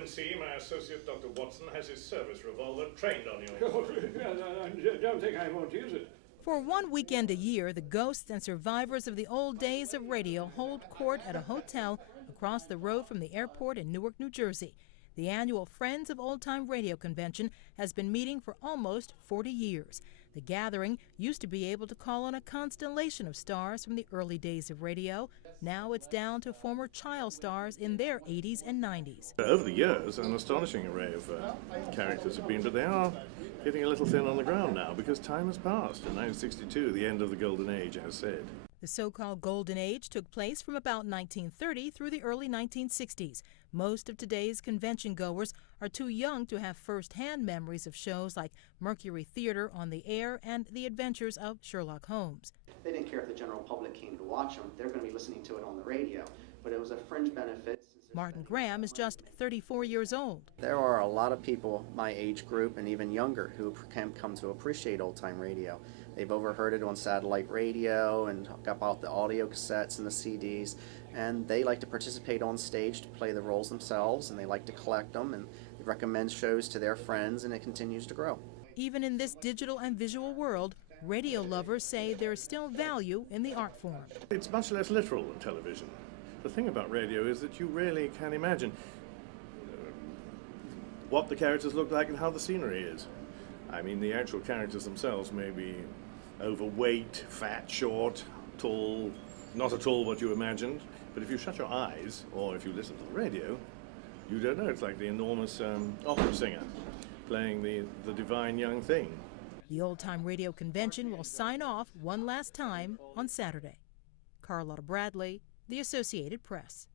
can see, my associate, Dr. Watson, has his service revolver trained on you. Oh, I don't think I won't use it. For one weekend a year, the ghosts and survivors of the old days of radio hold court at a hotel across the road from the airport in Newark, New Jersey. The annual Friends of Old Time Radio convention has been meeting for almost 40 years. The gathering used to be able to call on a constellation of stars from the early days of radio. Now it's down to former child stars in their 80s and 90s. Over the years, an astonishing array of characters have been, but they are getting a little thin on the ground now because time has passed. In 1962, the end of the golden age, as said. The so-called golden age took place from about 1930 through the early 1960s. Most of today's convention goers are too young to have first-hand memories of shows like Mercury Theater on the Air and The Adventures of Sherlock Holmes. They didn't care if the general public came to watch them. They're going to be listening to it on the radio. But it was a fringe benefit. Martin Graham is just 34 years old. There are a lot of people my age group and even younger who can come to appreciate old-time radio. They've overheard it on satellite radio and got out the audio cassettes and the CDs, and they like to participate on stage to play the roles themselves, and they like to collect them and recommend shows to their friends, and it continues to grow. Even in this digital and visual world, radio lovers say there's still value in the art form. It's much less literal than television. The thing about radio is that you really can imagine what the characters look like and how the scenery is. I mean, the actual characters themselves may be overweight, fat, short, tall, not at all what you imagined, but if you shut your eyes, or if you listen to the radio, you don't know. It's like the enormous opera singer playing the divine young thing. The Old Time Radio Convention will sign off one last time on Saturday. Carlotta Bradley, The Associated Press.